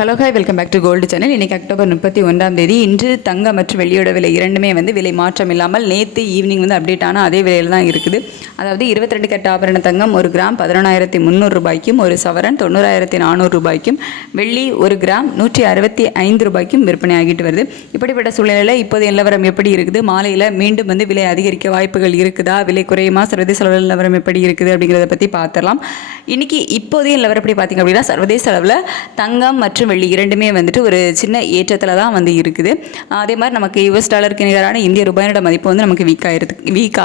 Hello hi welcome back to gold channel. இன்றைக்கி October 31 இன்று தங்கம் மற்றும் வெள்ளியோட விலை இரண்டுமே விலை மாற்றம் இல்லாமல் நேற்று ஈவினிங் அப்டேட் ஆனால் அதே விலையில் தான் இருக்குது. அதாவது 22 கட்ட ஆபரண தங்கம் 1 கிராம் 11,300 ரூபாய்க்கும், ஒரு சவரன் 90,400 ரூபாய்க்கும், வெள்ளி 1 கிராம் 165 ரூபாய்க்கும் விற்பனை ஆகிட்டு வருது. இப்படிப்பட்ட சூழ்நிலையில் இப்போது நிலவரம் எப்படி இருக்குது, மாலையில் மீண்டும் விலை அதிகரிக்க வாய்ப்புகள் இருக்குதா, விலை குறையுமா, சர்வதேச அளவில் நிலவரம் எப்படி இருக்குது அப்படிங்கிறத பற்றி பார்த்துடலாம். இன்றைக்கி இப்போதைய நிலவரம் எப்படி பார்த்திங்க அப்படின்னா, சர்வதேச அளவில் தங்கம் மற்றும் வெள்ளி இரண்டுமே ஒரு சின்ன ஏற்றத்தில் தான் இருக்குது. அதே மாதிரி நமக்கு யுஎஸ் டாலருக்கு நிகரான இந்திய ரூபாயோட மதிப்பு நமக்கு வீக்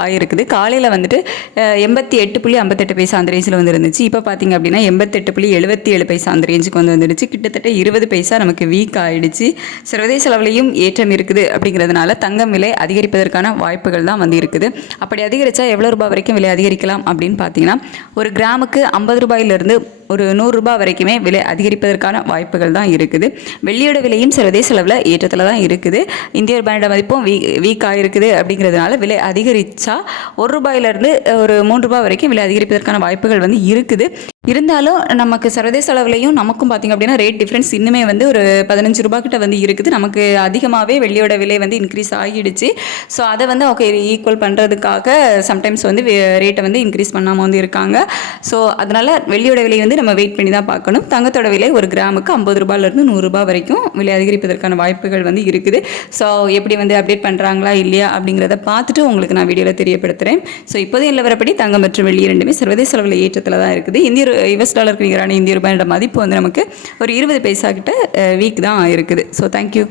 ஆகிருக்குது. காலையில் 88.58 பைசா அந்த ரேஞ்சில் இருந்துச்சு. இப்போ பார்த்திங்க அப்படின்னா 88.77 பைசா அந்த ரேஞ்சுக்கு வந்துடுச்சு. கிட்டத்தட்ட 20 பைசா நமக்கு வீக் ஆகிடுச்சு. சர்வதேச அளவுலையும் ஏற்றம் இருக்குது. அப்படிங்கிறதுனால தங்கம் விலை அதிகரிப்பதற்கான வாய்ப்புகள் தான் இருக்குது. அப்படி அதிகரித்தா எவ்வளோ ரூபாய் வரைக்கும் விலை அதிகரிக்கலாம் அப்படின்னு பார்த்தீங்கன்னா, ஒரு கிராமுக்கு 50 ரூபாயிலிருந்து ஒரு 100 ரூபாய் வரைக்குமே விலை அதிகரிப்பதற்கான வாய்ப்புகள் தான் இருக்குது. வெள்ளியோட விலையும் சர்வதேச அளவில் ஏற்றத்தில் தான் இருக்குது. இந்திய ரூபாயோட மதிப்பும் வீக் ஆகிருக்குது. அப்படிங்கிறதுனால விலை அதிகரித்தா 1 ரூபாயிலிருந்து ஒரு 3 ரூபாய் வரைக்கும் விலை அதிகரிப்பதற்கான வாய்ப்புகள் இருக்குது. இருந்தாலும் நமக்கு சர்வதேச அளவுலையும் நமக்கும் பார்த்திங்க அப்படின்னா ரேட் டிஃப்ரென்ஸ் இன்னுமே ஒரு 15 ரூபா கிட்ட இருக்குது. நமக்கு அதிகமாகவே வெள்ளியோட விலை இன்க்ரீஸ் ஆகிடுச்சு. ஸோ அதை ஓகே ஈக்குவல் பண்ணுறதுக்காக சம்டைம்ஸ் ரேட்டை இன்க்ரீஸ் பண்ணாமல் இருக்காங்க. ஸோ அதனால் வெள்ளியோட விலை நம்ம வெயிட் பண்ணி தான் பார்க்கணும். தங்கத்தோட விலை ஒரு கிராமுக்கு 50 ரூபாயிலிருந்து 100 ரூபாய் வரைக்கும் விலை அதிகரிப்பதற்கான வாய்ப்புகள் இருக்குது. ஸோ எப்படி அப்டேட் பண்ணுறாங்களா இல்லையா அப்படிங்கிறத பார்த்துட்டு உங்களுக்கு நான் வீடியோவில் தெரியப்படுத்துகிறேன். ஸோ இப்போதைய நிலவரப்படி தங்கம் மற்றும் வெள்ளி இரண்டுமே சர்வதேச அளவில் ஏற்றத்தில் தான் இருக்குது. யுஎஸ் டாலருக்கு நிகரான இந்திய ரூபாயோட மதிப்பு நமக்கு ஒரு 20 பைசா கிட்ட வீக் தான் இருக்குது. So thank you.